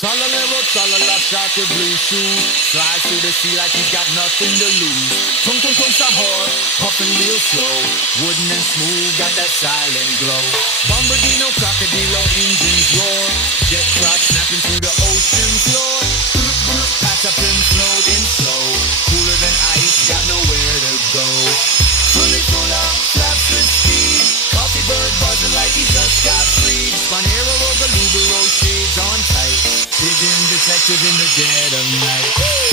Tralalero, tralala, shark with blue shoes. Slides through the sea like he's got nothing to lose. Tung tung tung sahur, puffing real slow. Wooden and smooth, got that silent glow. Bombardino, crocodilo, engines roar. Jet clock snapping through the ocean floor. Patch up and floating slow. Cooler than ice, got nowhere to go. Fully full up, flaps with speed. Coffee bird buzzing like he just got freed. Spanero, Rogalubero, shades on tight. Pigeon detective in the dead of night.